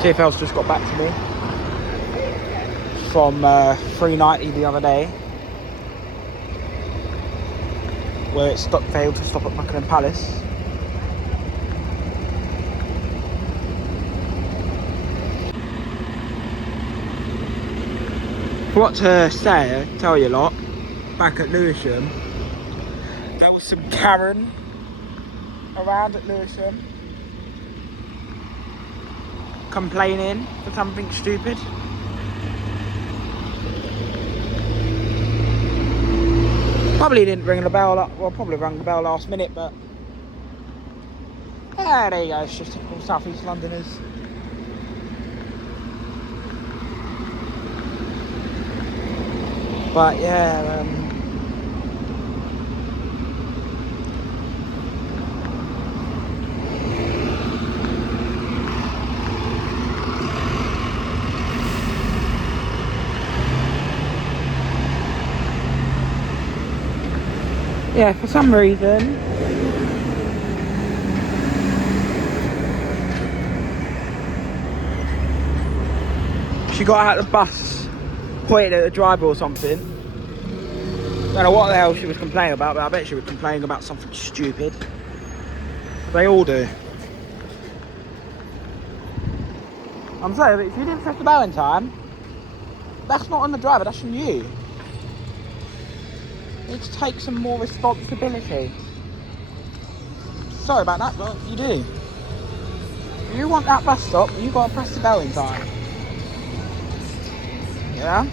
TFL's just got back to me from 390 the other day, where it failed to stop at Buckingham Palace. What to say, tell you a lot, back at Lewisham, there was some Karen around at Lewisham complaining for something stupid. Probably didn't ring the bell, well, probably rang the bell last minute, but yeah, there you go, it's just typical South East Londoners. But yeah, for some reason, she got out of the bus, pointed at the driver or something. Don't know what the hell she was complaining about, but I bet she was complaining about something stupid. They all do. I'm sorry, but if you didn't press the bell in time, that's not on the driver, that's on you. You need to take some more responsibility. Sorry about that, but you do. If you want that bus stop, you gotta press the bell in time. Yeah?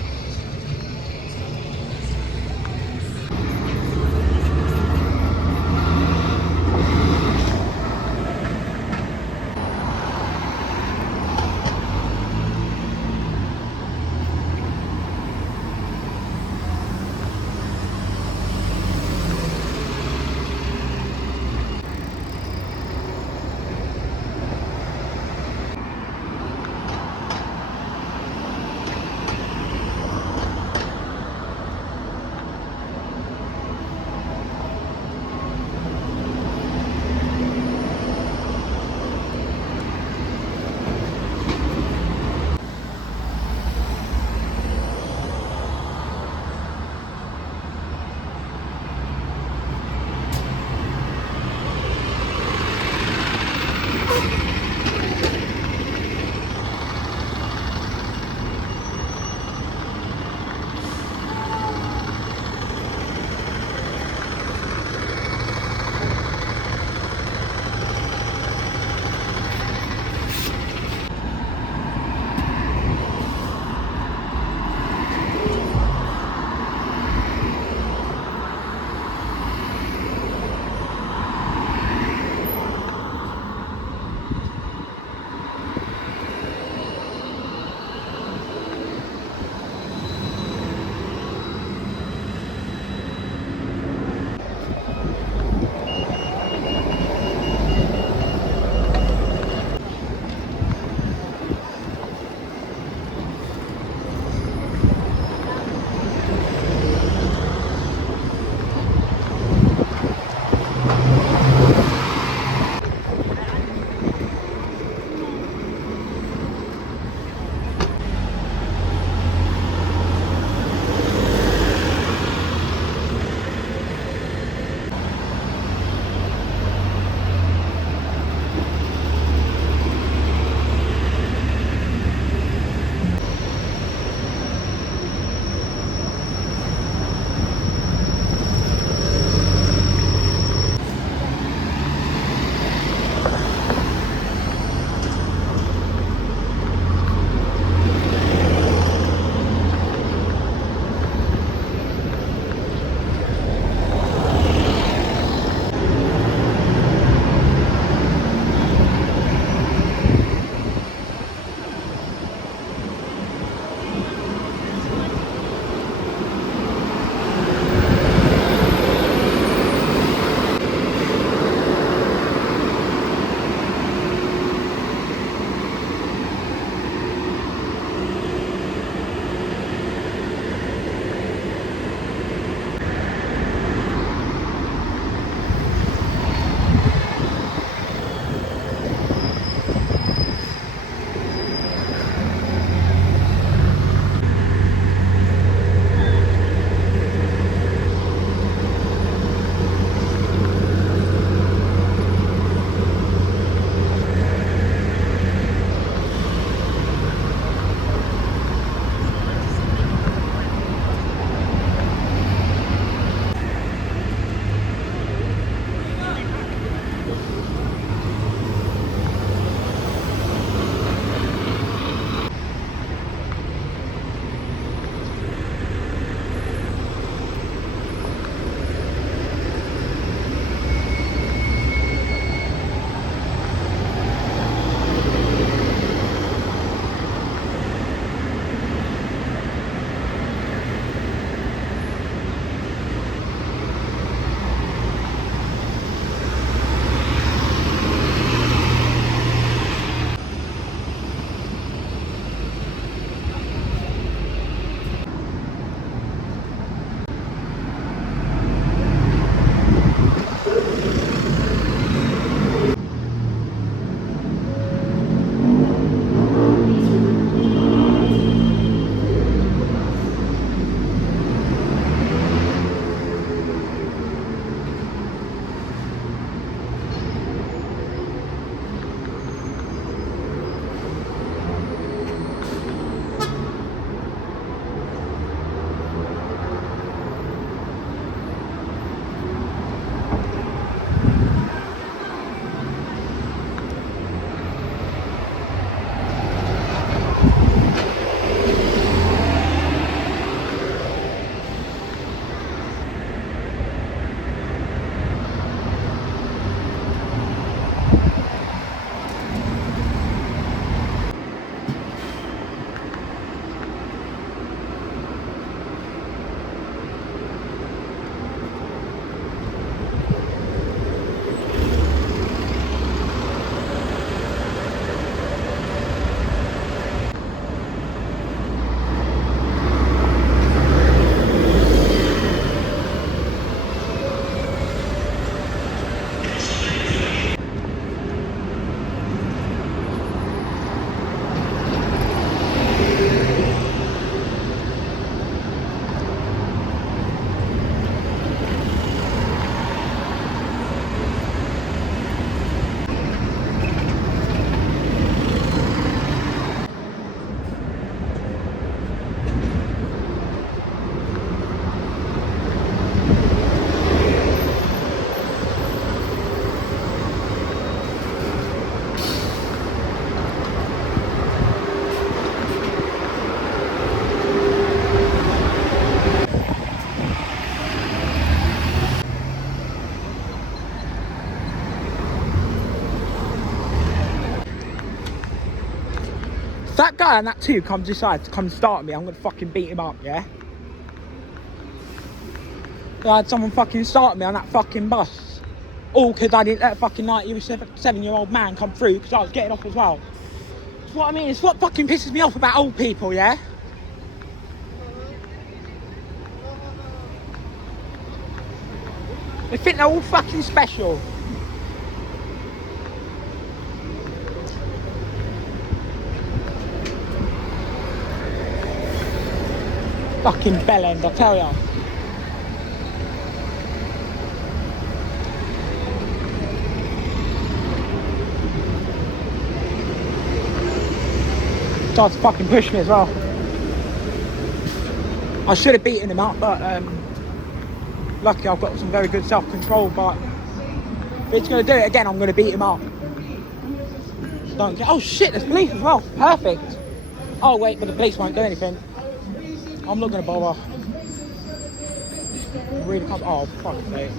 If that guy and that tube decides to come start me, I'm gonna fucking beat him up, yeah? I had someone fucking start me on that fucking bus. All because I didn't let a fucking 97-year-old man come through because I was getting off as well. That's what I mean, it's what fucking pisses me off about old people, yeah? They think they're all fucking special. Fucking bellend, I tell ya. Tried to fucking push me as well. I should have beaten him up, but lucky I've got some very good self-control. But if he's going to do it again, I'm going to beat him up. So don't get. Oh shit, there's police as well. Perfect. Oh wait, but the police won't do anything. I'm not going to bother. Really can't. Oh fuck's sake.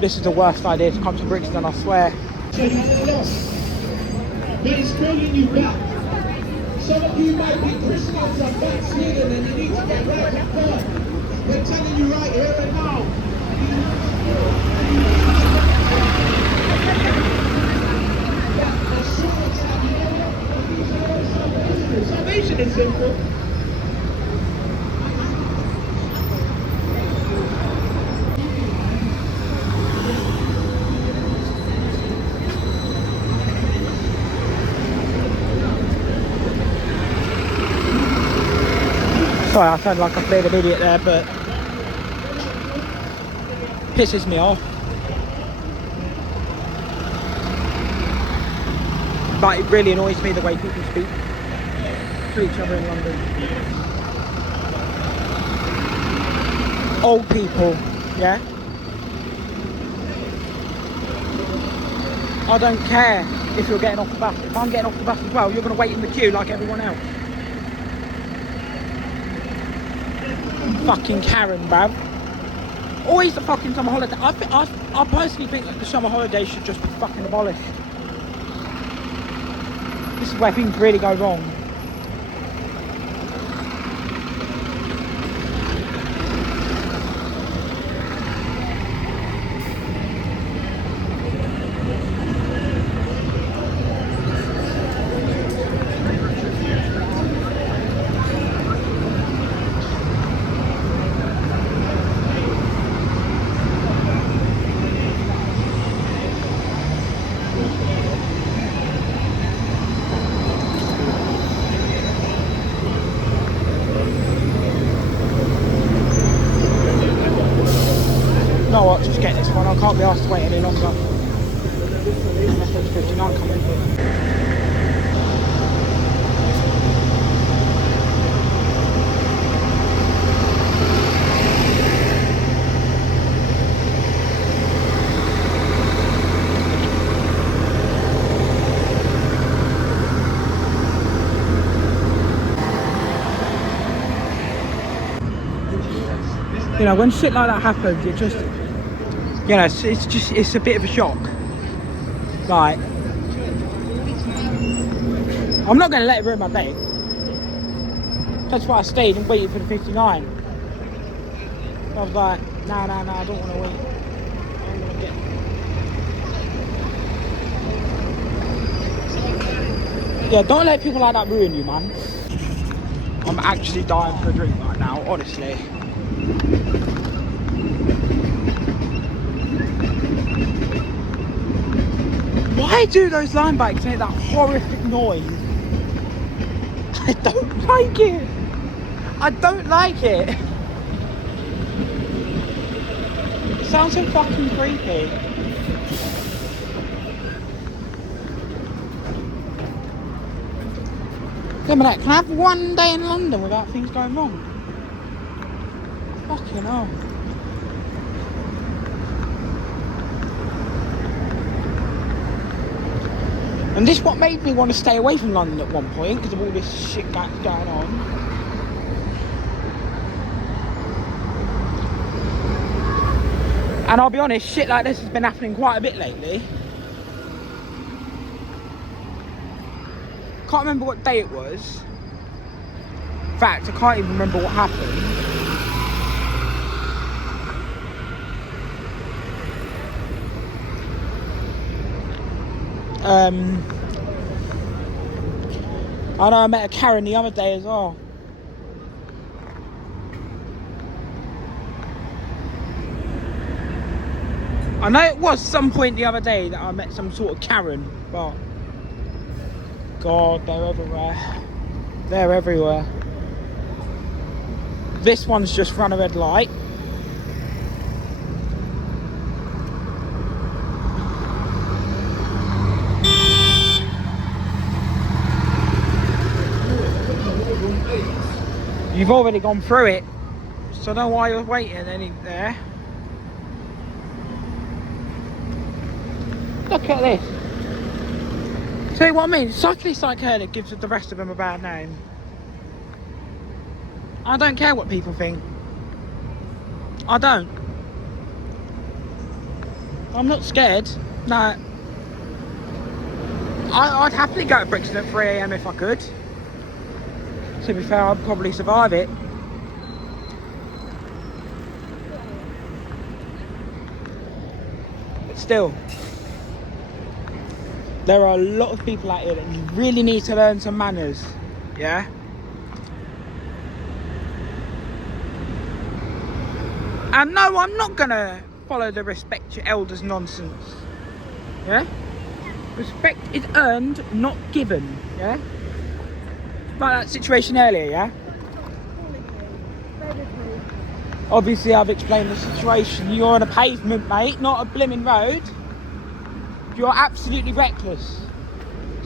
This is the worst idea to come to Brixton, I swear. So you have lost, but it's calling you back. Some of you might be Christians and backslidden and you need to get right with God. We're telling you right here and now. Salvation is simple. Sorry, I sound like I played an idiot there, but pisses me off. But it really annoys me the way people speak to each other in London. Old people, yeah? I don't care if you're getting off the bus. If I'm getting off the bus as well, you're going to wait in the queue like everyone else. Fucking Karen, bruv. Always the fucking summer holiday. I personally think that the summer holiday should just be fucking abolished. This is where things really go wrong. You know what, just get this one. I can't be asked to wait any longer. Unless there's 59 coming. You know, when shit like that happens, it just, you know, it's a bit of a shock. Like, I'm not going to let it ruin my day. That's why I stayed and waited for the 59. I was like, nah, I don't want to wait. I don't want to get... Yeah, don't let people like that ruin you, man. I'm actually dying for a drink right now, honestly. Why do those line bikes make that horrific noise? I don't like it. I don't like it. It sounds so fucking creepy. Gemini, can I have one day in London without things going wrong? Fucking hell. And this what made me want to stay away from London at one point, because of all this shit that's going on. And I'll be honest, shit like this has been happening quite a bit lately. Can't remember what day it was. In fact, I can't even remember what happened. I know I met a Karen the other day as well. I know it was some point the other day that I met some sort of Karen, but God, they're everywhere. They're everywhere. This one's just run a red light. You've already gone through it, so I don't know why you're waiting any there. Look at this. See what I mean? Cyclists like her that gives the rest of them a bad name. I don't care what people think. I don't. I'm not scared. No. I'd happily go to Brixton at 3 AM if I could. To be fair, I'd probably survive it. But still, there are a lot of people out here that you really need to learn some manners. Yeah? And no, I'm not gonna follow the respect your elders nonsense. Yeah? Respect is earned, not given. Yeah? Like that situation earlier, yeah? Obviously I've explained the situation. You're on a pavement, mate, not a blimmin' road. You're absolutely reckless.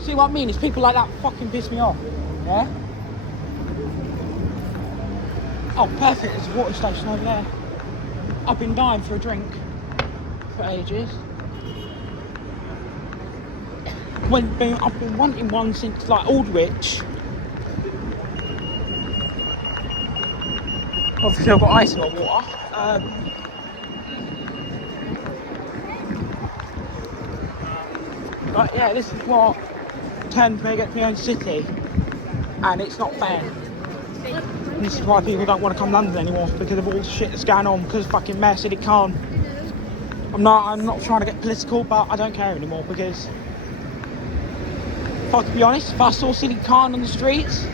See what I mean? It's people like that fucking piss me off. Yeah? Oh, perfect, there's a water station over there. I've been dying for a drink for ages. I've been wanting one since like Aldwych. Obviously I've got ice in my water. But yeah, this is what turns me against my own city, and it's not fair. And this is why people don't want to come to London anymore, because of all the shit that's going on, because of fucking Mayor City Khan. I'm not trying to get political, but I don't care anymore, because if I could be honest, if I saw City Khan on the streets,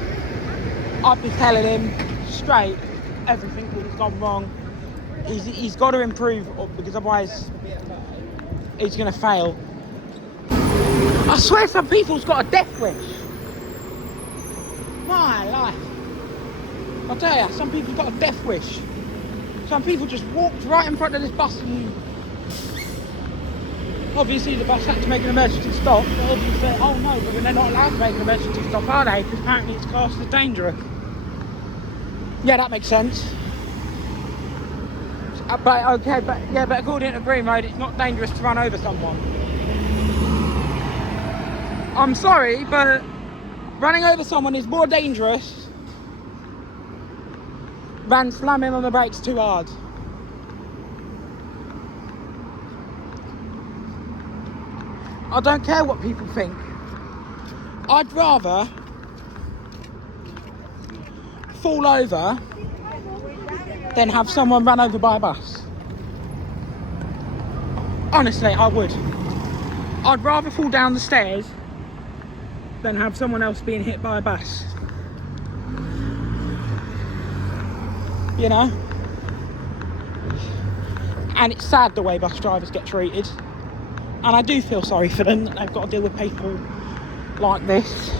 I'd be telling him straight everything that has gone wrong. He's got to improve, because otherwise he's going to fail. I swear some people's got a death wish. My life. I tell you, some people's got a death wish. Some people just walked right in front of this bus and obviously the bus had to make an emergency stop. But obviously, oh no, but they're not allowed to make an emergency stop, are they? Because apparently it's classed as dangerous. Yeah, that makes sense. But okay, but according to Green Road, it's not dangerous to run over someone. I'm sorry, but running over someone is more dangerous than slamming on the brakes too hard. I don't care what people think. I'd rather fall over than have someone run over by a bus. Honestly, I would. I'd rather fall down the stairs than have someone else being hit by a bus. You know? And it's sad the way bus drivers get treated. And I do feel sorry for them, that they've got to deal with people like this.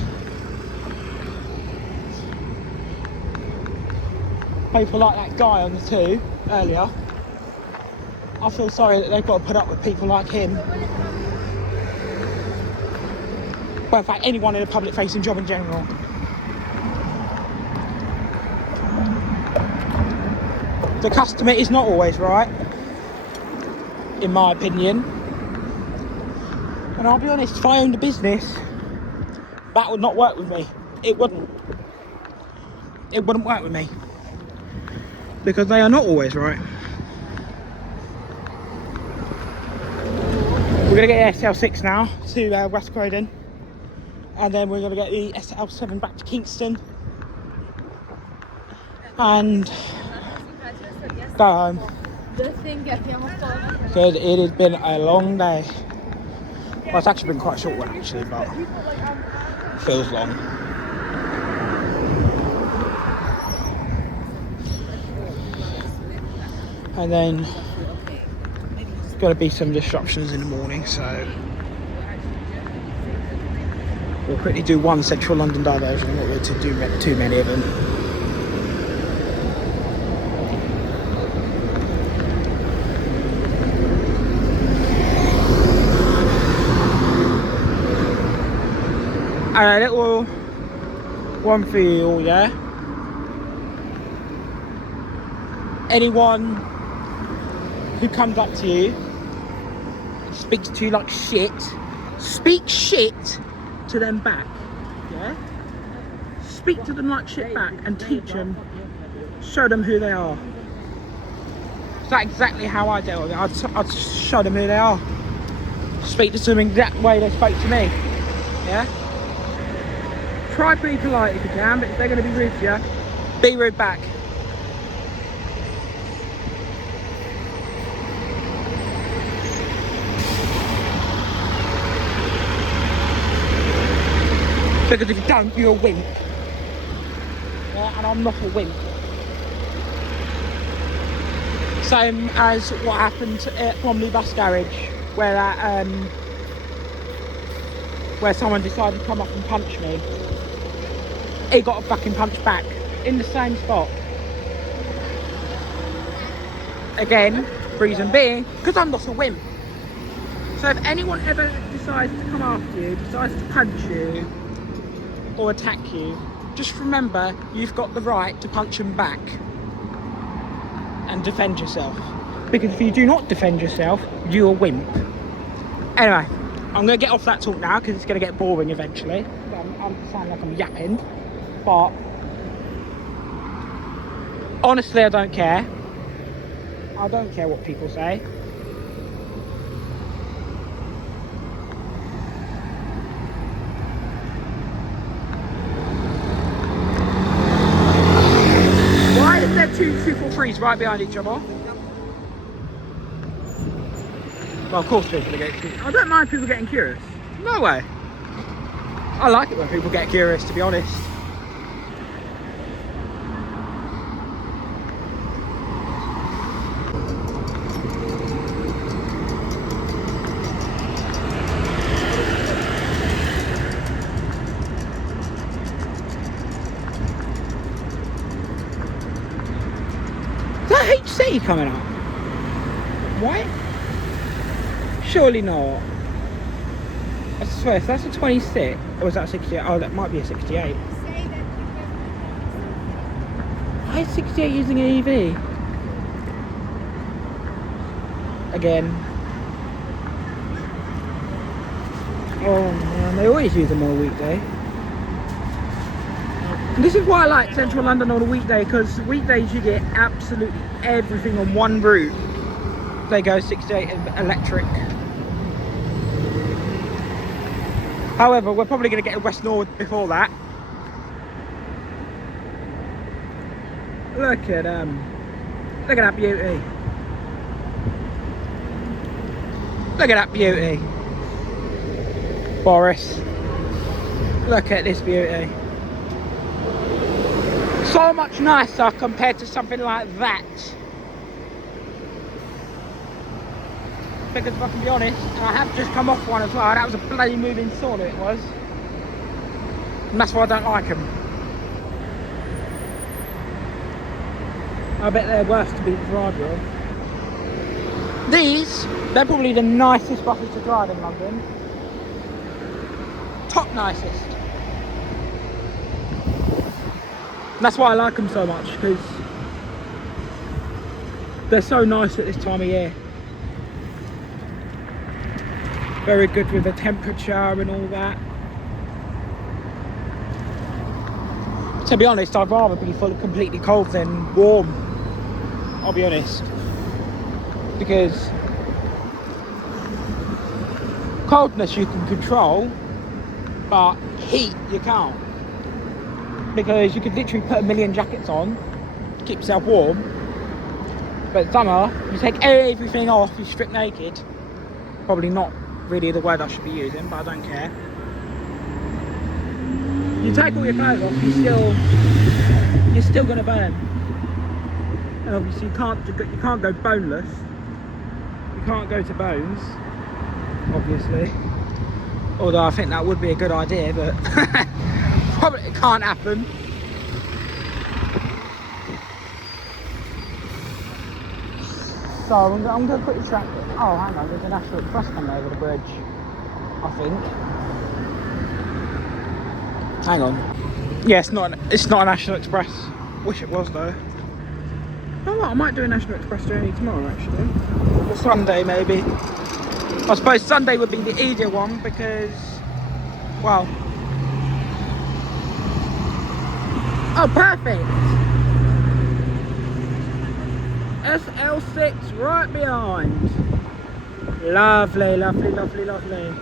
People like that guy on the 2 earlier. I feel sorry that they've got to put up with people like him. Well, in fact, anyone in a public-facing job in general. The customer is not always right, in my opinion. And I'll be honest, if I owned a business, that would not work with me. It wouldn't. It wouldn't work with me. Because they are not always right. We're going to get SL6 now to West Croydon. and then we're going to get the SL7 back to Kingston and go home. Because it has been a long day. Well, it's actually been quite a short one actually, but it feels long. And then there's going to be some disruptions in the morning, so we'll quickly do one central London diversion. I'm not going to do too many of them. And a little one for you all, yeah? Anyone who comes up to you, speaks to you like shit, speak shit to them back, yeah? Speak to them like shit back and teach them, show them who they are. Is that exactly how I deal with it? I'd show them who they are. Speak to them the exact way they spoke to me, yeah? Try to be polite if you can, but if they're going to be rude to you, be rude back. Because if you don't, you're a wimp. Yeah, and I'm not a wimp. Same as what happened at Bromley Bus Garage, where that, where someone decided to come up and punch me. He got a fucking punch back in the same spot. Again, reason being, because I'm not a wimp. So if anyone ever decides to come after you, decides to punch you or attack you, just remember you've got the right to punch them back and defend yourself. Because if you do not defend yourself, you're a wimp. Anyway, I'm going to get off that talk now because it's going to get boring eventually. I'm sounding like I'm yapping. But honestly, I don't care. I don't care what people say. Why is there two 243s right behind each other? Well, of course people are getting curious. I don't mind people getting curious. No way. I like it when people get curious, to be honest. Is that HC coming up? What? Surely not. I swear, so that's a 26. Or is that a 68? Oh, that might be a 68. Why is 68 using an EV? Again. Oh man, they always use them on a weekday. And this is why I like Central London on a weekday, because weekdays you get absolutely everything on one route. They go 68 electric. However, we're probably going to get a West Norwood before that. Look at look at that beauty. Look at that beauty. Boris. Look at this beauty. So much nicer compared to something like that. Because if I can be honest, and I have just come off one as well, that was a bloody moving sauna it was. And that's why I don't like them. I bet they're worse to be the driver of. These, they're probably the nicest buses to drive in London. Top nicest. And that's why I like them so much, because they're so nice at this time of year. Very good with the temperature and all that. To be honest, I'd rather be completely cold than warm. I'll be honest. Because coldness you can control, but heat you can't, because you could literally put a million jackets on, keep yourself warm, but summer you take everything off, you strip naked. Probably not really the word I should be using, but I don't care. You take all your clothes off, you're still gonna burn. And obviously you can't go boneless. You can't go to bones, obviously. Although I think that would be a good idea, but probably it can't happen. So I'm going to quickly track it. Oh, hang on, there's a National Express coming over the bridge, I think. Hang on. Yeah, it's not a National Express. Wish it was though. Oh, I might do a National Express journey tomorrow actually. Or Sunday maybe. I suppose Sunday would be the easier one because, well. Oh, perfect. SL6 right behind. Lovely, lovely, lovely, lovely.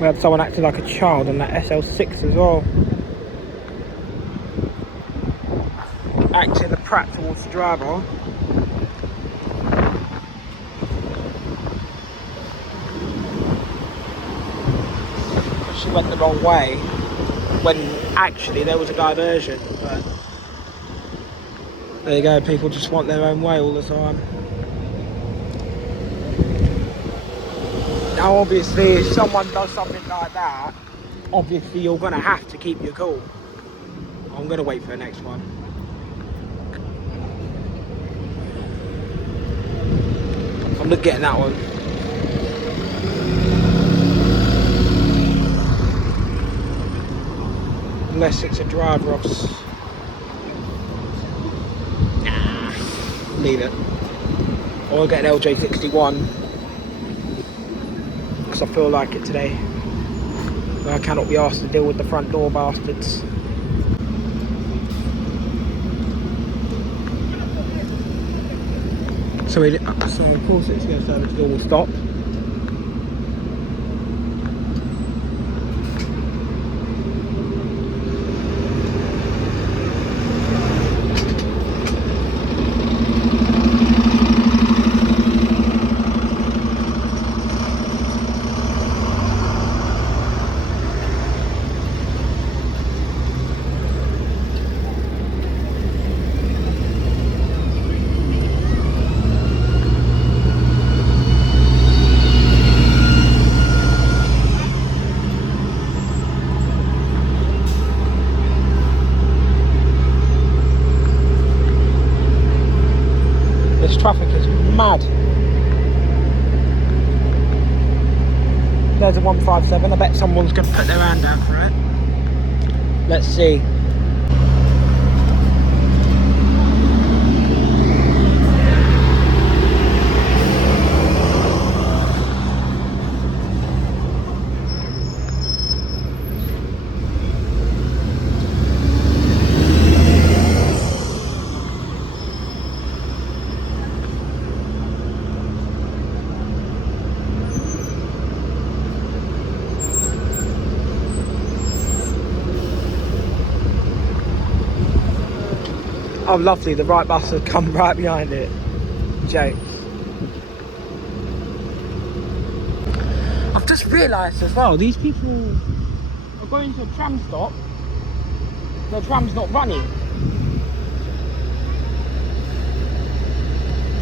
We had someone acting like a child on that SL6 as well. Acting the prat towards the driver. She went the wrong way when actually there was a diversion. But there you go, people just want their own way all the time. Now obviously if someone does something like that, obviously you're going to have to keep your cool. I'm going to wait for the next one. I'm not getting that one. Unless it's a driver off. Nah, leave it. Or I'll get an LJ61. I feel like it today. I cannot be asked to deal with the front door bastards. So of course it's going to serve its normal stop. mad. There's a 157. I bet someone's going to put their hand out for it. Let's see. Oh, lovely, the right bus has come right behind it. Jokes. I've just realised as well, these people are going to a tram stop. The tram's not running.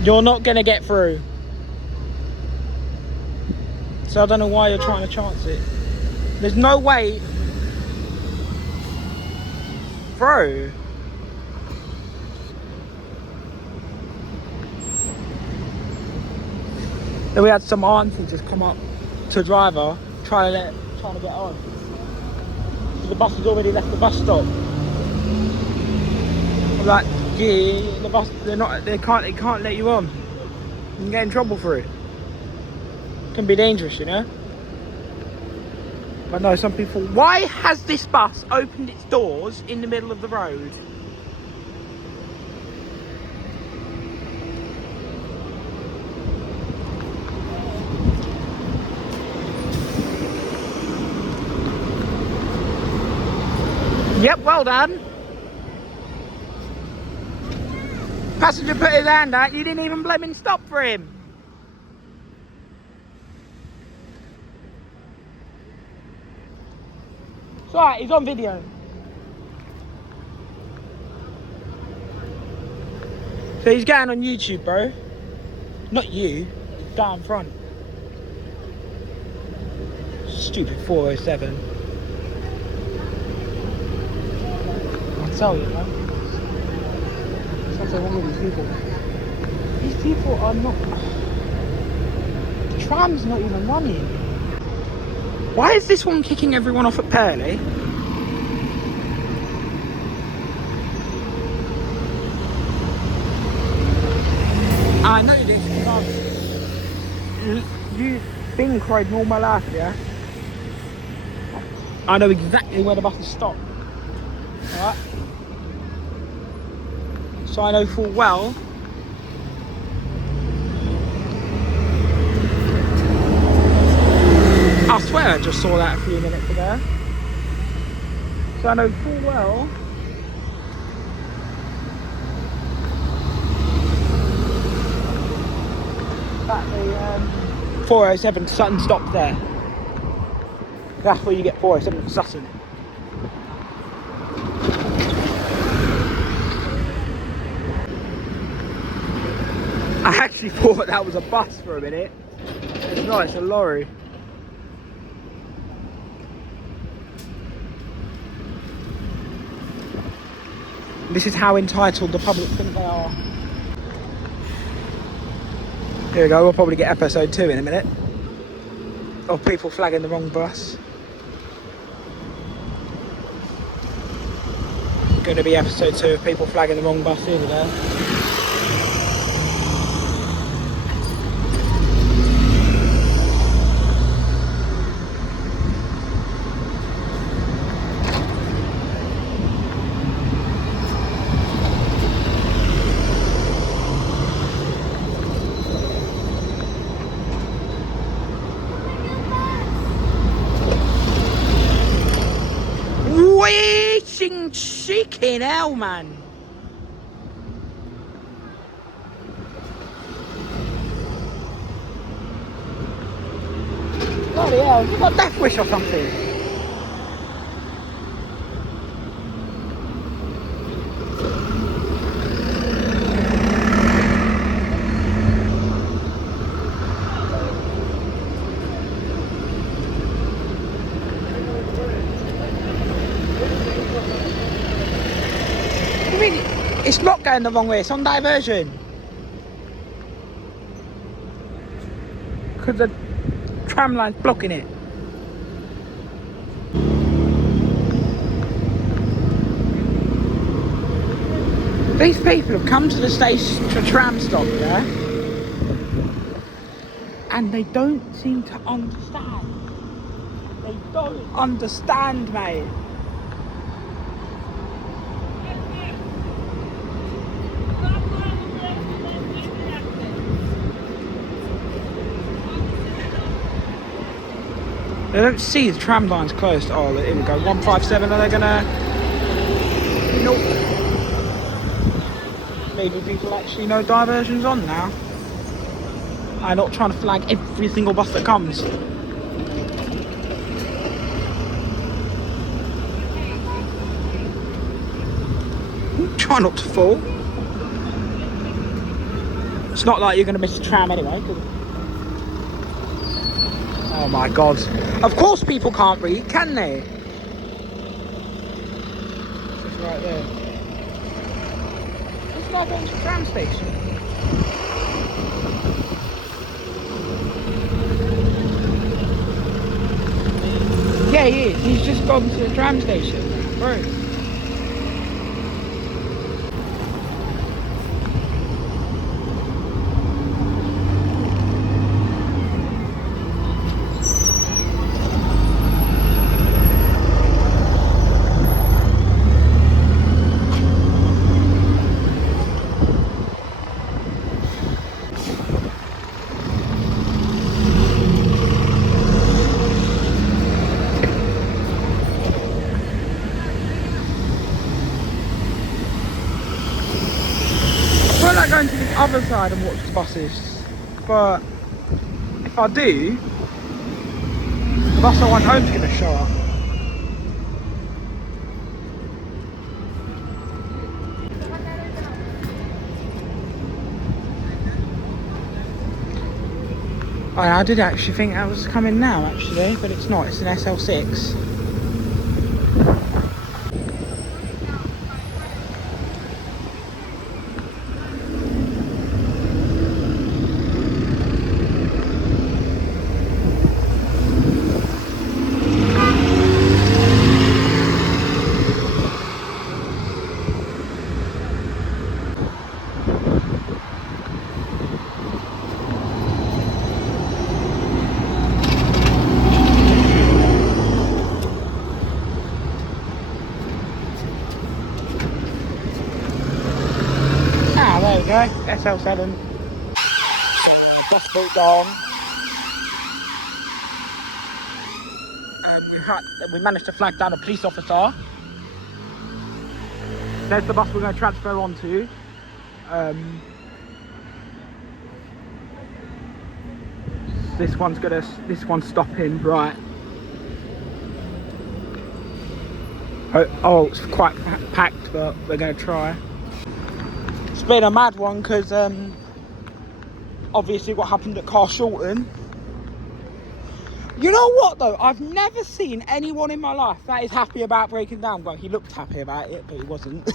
You're not going to get through. So I don't know why you're trying to chance it. There's no way through. Then we had some auntie just come up to a driver trying to get on. So the bus has already left the bus stop. I'm like, yeah, the bus they can't let you on. You can get in trouble for it. It can be dangerous, you know? But no, some people, why has this bus opened its doors in the middle of the road? Yep, well done. Passenger put his hand out, you didn't even blaming stop for him. It's alright, he's on video. So he's going on YouTube, bro. Not you, down front. Stupid 407. I'll tell you, man. Something wrong with these people. These people are not... The tram's not even running. Why is this one kicking everyone off at Purley? I know this because you've been cried all my life, yeah? I know exactly where the buses stop. Alright? So I know full well I swear I just saw that a few minutes ago. So I know full well that the 407 Sutton stops there. That's where you get 407 for Sutton. I actually thought that was a bus for a minute. It's not, it's a lorry. This is how entitled the public think they are. Here we go, we'll probably get episode 2 in a minute. Of people flagging the wrong bus. Going to be episode 2 of people flagging the wrong bus. Here we go. Chicken hell, man. Bloody hell, you got death wish or something? It's not going the wrong way, it's on diversion. because the tram line's blocking it. These people have come to the station to tram stop, yeah? And they don't seem to understand. They don't understand, mate. They don't see the tram line's closed. Oh, here we go. 157. Are they gonna? Nope. Maybe people actually know diversions on now. I'm not trying to flag every single bus that comes. Try not to fall. It's not like you're going to miss a tram anyway. Oh my god. Of course people can't read, can they? It's right there. It's like going to the tram station. Yeah, he is. He's just gone to the tram station. Bro. I like going to the other side and watch the buses, but if I do, the bus I want home's going to show up. I did actually think that was coming now, actually, but it's not. It's an SL6. There we go, SL7. So, bus boat on. We managed to flag down a police officer. There's the bus we're going to transfer onto. This one's stopping right. Oh, it's quite packed, but we're going to try. It's been a mad one because obviously what happened at Carshalton. You know what though? I've never seen anyone in my life that is happy about breaking down. Well, he looked happy about it, but he wasn't.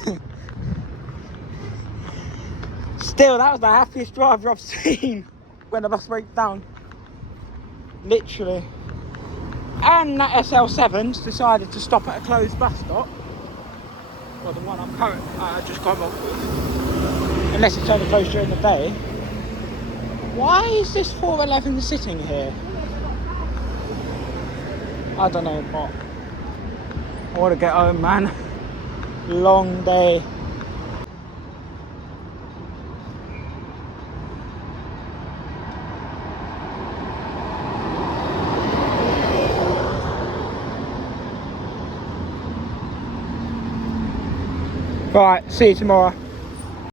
Still, that was the happiest driver I've seen when the bus breaks down. Literally. And that SL7's decided to stop at a closed bus stop. Well, the one I just got off with. Unless it's only closed during the day. Why is this 411 sitting here? I don't know what. I want to get home, man. Long day. Right, see you tomorrow.